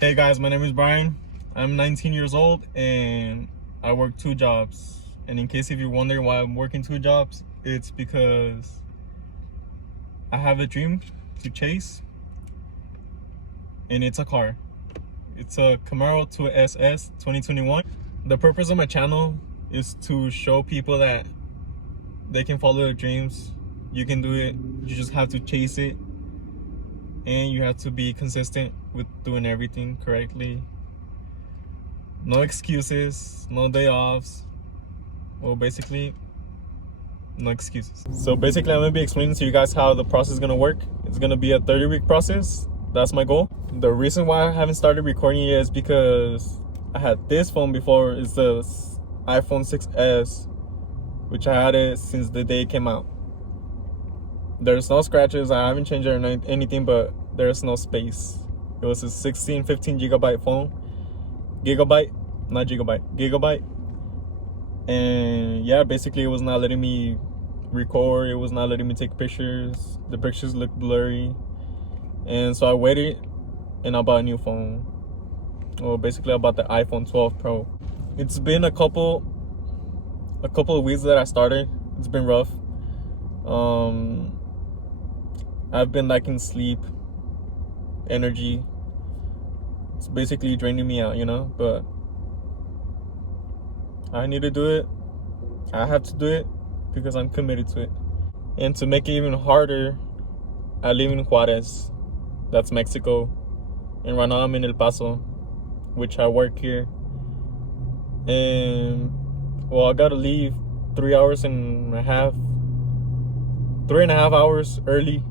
Hey guys, my name is Brian. I'm 19 years old and I work 2 jobs. And in case if you're wondering why I'm working 2 jobs, it's because I have a dream to chase, and it's a car. It's a Camaro 2SS 2021. The purpose of my channel is to show people that they can follow their dreams. You can do it. You just have to chase it. And you have to be consistent with doing everything correctly. No excuses, no day offs. Well, basically, no excuses. So basically, I'm gonna be explaining to you guys how the process is gonna work. It's gonna be a 30-week process. That's my goal. The reason why I haven't started recording yet is because I had this phone before. It's the iPhone 6S, which I had it since the day it came out. There's no scratches. I haven't changed it or anything, but there's no space. It was a 15 gigabyte phone. Gigabyte, not gigabyte, gigabyte. And yeah, basically it was not letting me record. It was not letting me take pictures. The pictures looked blurry. And so I waited and I bought a new phone. Well, basically I bought the iPhone 12 Pro. It's been a couple of weeks that I started. It's been rough. I've been lacking sleep, energy. It's basically draining me out, but I need to do it. I have to do it because I'm committed to it. And to make it even harder, I live in Juarez. That's Mexico. And right now I'm in El Paso, which I work here. And well, I gotta leave 3.5 hours early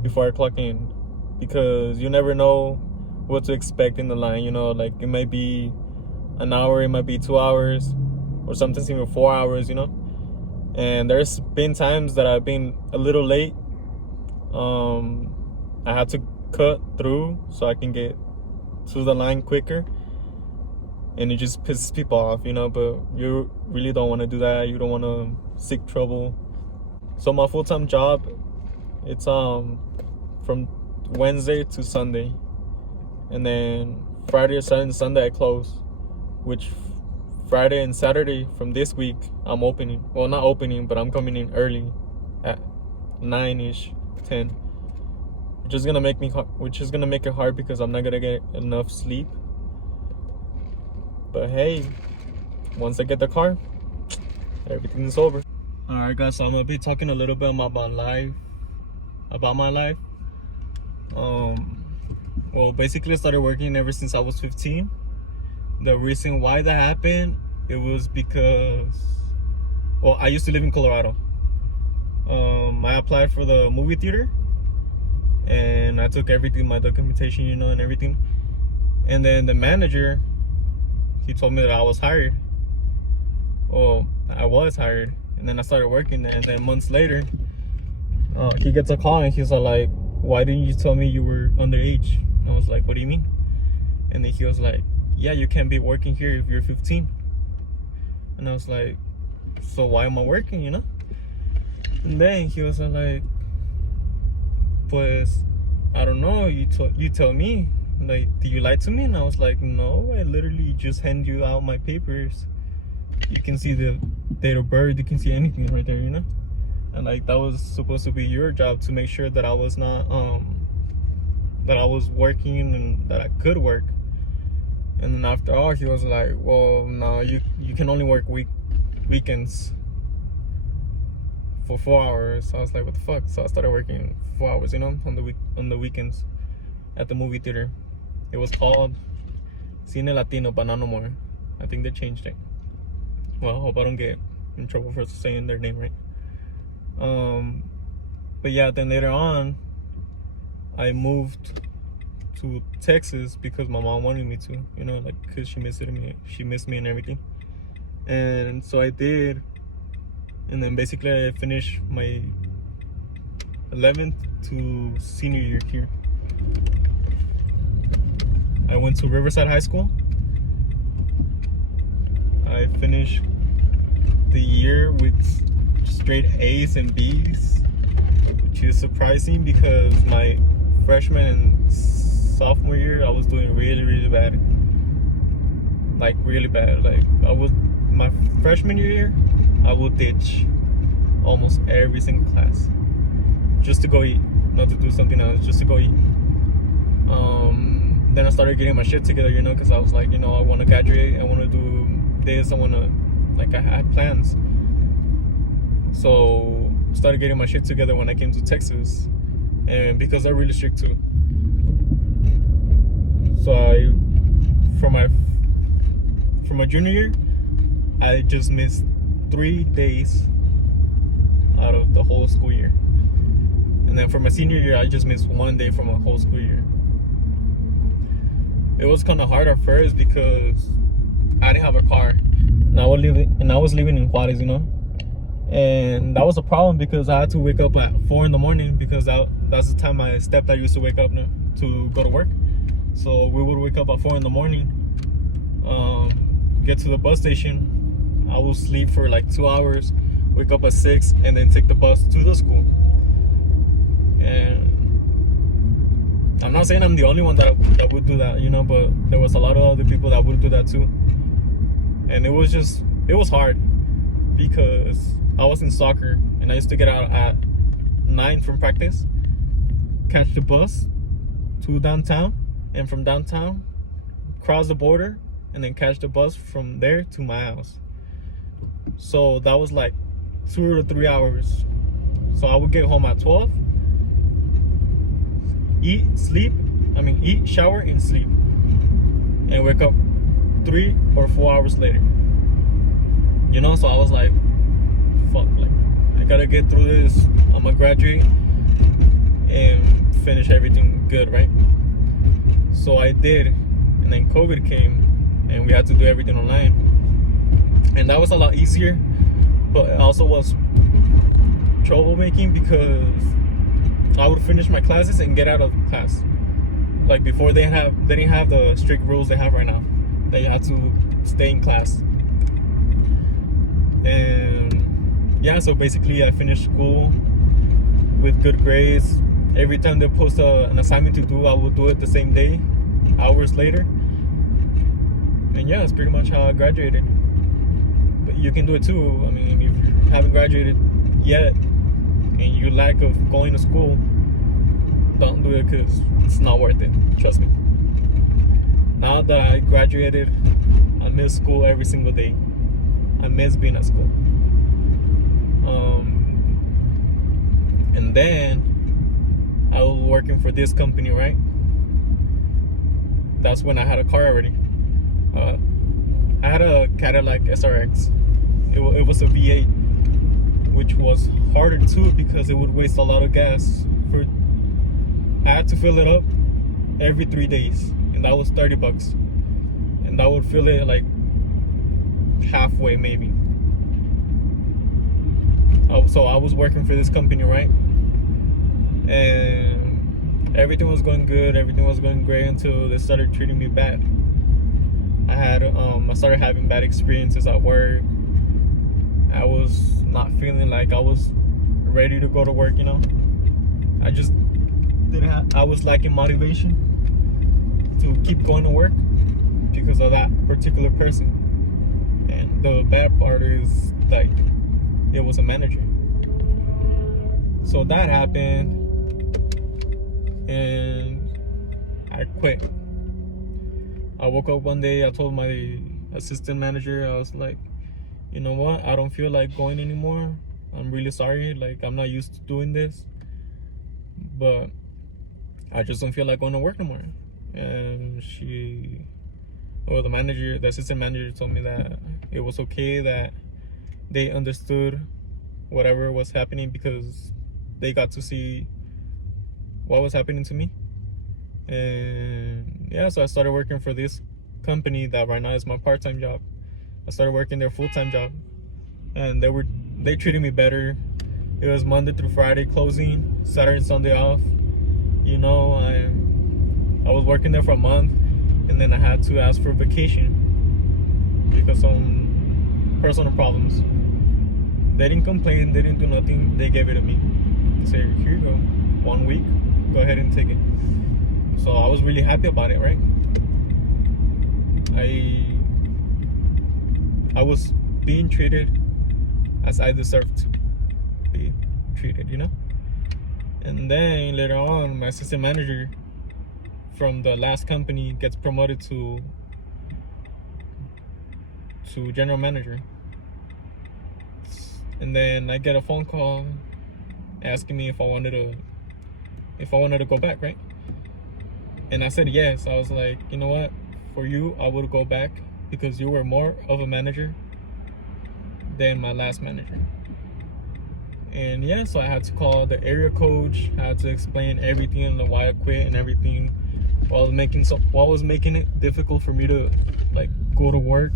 before I clock in, because you never know what to expect in the line. Like it might be an hour, it might be 2 hours, or sometimes even 4 hours. And there's been times that I've been a little late. I had to cut through so I can get to the line quicker, and it just pisses people off, but you really don't want to do that. You don't want to seek trouble. So my full-time job, it's from Wednesday to Sunday, and then Friday, Saturday, and Sunday I close. Which Friday and Saturday from this week I'm opening. Well, not opening, but I'm coming in early at 9ish, 10. Which is gonna make it hard because I'm not gonna get enough sleep. But hey, once I get the car, everything's over. Alright guys, so I'm gonna be talking a little bit about my life. Well, basically I started working ever since I was 15. The reason why that happened, it was because, well, I used to live in Colorado. I applied for the movie theater, and I took everything, my documentation, and everything. And then the manager, he told me that I was hired. Well, I was hired, and then I started working there. And then months later, he gets a call and he's like, "Why didn't you tell me you were underage?" I was like, "What do you mean?" And then he was like, "Yeah, you can't be working here if you're 15. And I was like, "So why am I working, And then he was like, "Pues, I don't know, you tell me. Like, did you lie to me?" And I was like, "No, I literally just hand you out my papers. You can see the date of birth, you can see anything right there, And like, that was supposed to be your job, to make sure that I was not, that I was working and that I could work." And then after all, he was like, "Well, no, you can only work weekends for 4 hours." I was like, "What the fuck?" So I started working 4 hours, on the weekends at the movie theater. It was called Cine Latino, but not no more. I think they changed it. Well, I hope I don't get in trouble for saying their name right. But yeah, then later on, I moved to Texas because my mom wanted me to, because she missed me and everything. And so I did. And then basically I finished my 11th to senior year here. I went to Riverside High School. I finished the year with straight A's and B's, which is surprising because my freshman and sophomore year, I was doing really, really bad. Like really bad. Like I was my freshman year, I would ditch almost every single class just to go eat, not to do something else, just to go eat. Then I started getting my shit together, because I was like, I want to graduate, I want to do this, I want to, like, I had plans. So started getting my shit together when I came to Texas, and because they're really strict too. So for my junior year, I just missed 3 days out of the whole school year. And then for my senior year, I just missed 1 day from a whole school year. It was kind of hard at first because I didn't have a car. And I was living in Juarez, And that was a problem because I had to wake up at 4 in the morning because that's the time my stepdad used to wake up to go to work. So we would wake up at 4 in the morning, get to the bus station. I would sleep for like 2 hours, wake up at 6, and then take the bus to the school. And I'm not saying I'm the only one that would do that, but there was a lot of other people that would do that too. And it was hard because I was in soccer and I used to get out at 9 from practice, catch the bus to downtown, and from downtown cross the border and then catch the bus from there to my house. So that was like 2 to 3 hours. So I would get home at 12, eat, shower, and sleep, and wake up 3 or 4 hours later. So I was like, fuck, like, I gotta get through this. I'm gonna graduate and finish everything good, right? So I did, and then COVID came, and we had to do everything online. And that was a lot easier, but it also was troublemaking because I would finish my classes and get out of class. Like before, they didn't have the strict rules they have right now. They had to stay in class. And yeah, so basically I finished school with good grades. Every time they post an assignment to do, I would do it the same day, hours later. And yeah, that's pretty much how I graduated. But you can do it too. I mean, if you haven't graduated yet and you lack of going to school, don't do it because it's not worth it. Trust me. Now that I graduated, I miss school every single day. I miss being at school. And then I was working for this company, right? That's when I had a car already. I had a Cadillac SRX. It was a V8, which was harder too because it would waste a lot of gas. I had to fill it up every 3 days, and that was $30. And I would fill it like halfway maybe. So I was working for this company, right? And everything was going good, everything was going great until they started treating me bad. I started having bad experiences at work. I was not feeling like I was ready to go to work, I just I was lacking motivation to keep going to work because of that particular person. And the bad part is, like, it was a manager. So that happened, and I quit. I woke up one day, I told my assistant manager, I was like, you know what, I don't feel like going anymore. I'm really sorry, like, I'm not used to doing this, but I just don't feel like going to work anymore. And the assistant manager told me that it was okay, that they understood whatever was happening because they got to see what was happening to me. And yeah, so I started working for this company that right now is my part-time job. I started working their full-time job, and they treated me better. It was Monday through Friday closing, Saturday and Sunday off. I was working there for a month, and then I had to ask for vacation because some personal problems. They didn't complain, they didn't do nothing, they gave it to me. They said, here you go, 1 week, go ahead and take it. So I was really happy about it, right? I was being treated as I deserved to be treated, you know? And then later on, my assistant manager from the last company gets promoted to general manager. And then I get a phone call asking me if I wanted to go back, right? And I said yes. I was like, you know what? For you, I would go back because you were more of a manager than my last manager. And yeah, so I had to call the area coach. I had to explain everything and why I quit and everything. What was making it difficult for me to like go to work.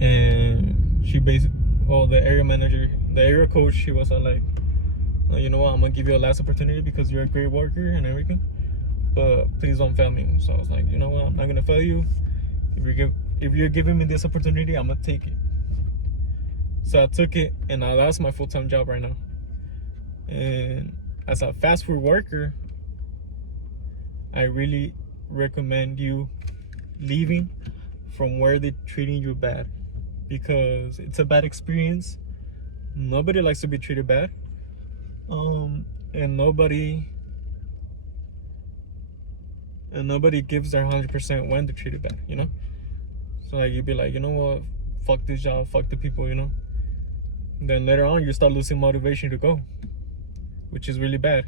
And she basically, the area coach, she was like, you know what, I'm gonna give you a last opportunity because you're a great worker and everything, but please don't fail me. So I was like, you know what, I'm not gonna fail you. If you're giving me this opportunity, I'm gonna take it. So I took it, and now that's my full-time job right now. And as a fast food worker, I really recommend you leaving from where they're treating you bad, because it's a bad experience. Nobody likes to be treated bad, and nobody gives their 100% when they're treated bad, you know. So like, you'd be like, you know what, fuck this job, fuck the people, you know. And then later on, you start losing motivation to go, which is really bad.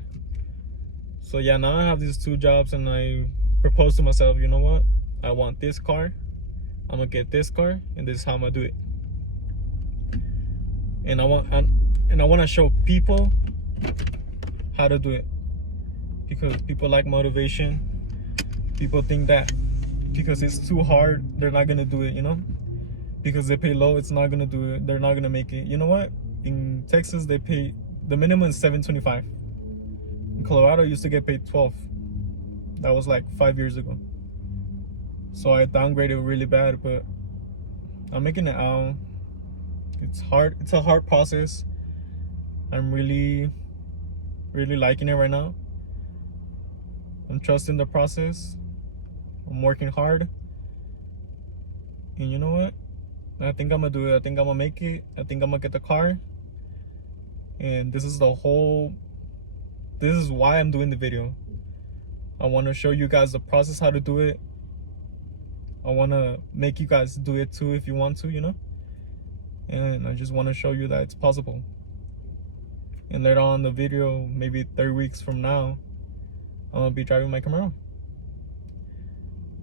So yeah, now I have these two jobs, and I propose to myself, you know what, I want this car, I'm gonna get this car, and this is how I'm gonna do it. And I want to show people how to do it, because people like motivation. People think that because it's too hard, they're not gonna do it, you know. Because they pay low, it's not gonna do it. They're not gonna make it. You know what? In Texas, they pay, the minimum is $7.25. In Colorado, I used to get paid $12. That was like 5 years ago. So I downgraded really bad, but I'm making it out. It's hard. It's a hard process. I'm really liking it right now. I'm trusting the process. I'm working hard. And you know what? I think I'm gonna do it. I think I'm gonna make it. I think I'm gonna get the car. And this is why I'm doing the video. I want to show you guys the process, how to do it. I want to make you guys do it too if you want to, you know. And I just want to show you that it's possible. And later on in the video, maybe 3 weeks from now, I'm gonna be driving my Camaro.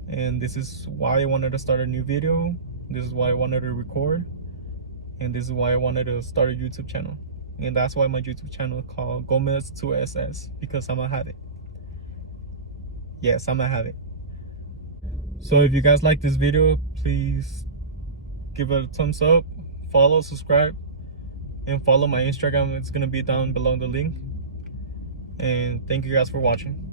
And this is why I wanted to start a new video. This is why I wanted to record. And this is why I wanted to start a YouTube channel. And that's why my YouTube channel is called Gomez2SS, because I'm gonna have it. Yes, I'm gonna have it. So if you guys like this video, please give it a thumbs up, follow, subscribe, and follow my Instagram. It's gonna be down below the link. And thank you guys for watching.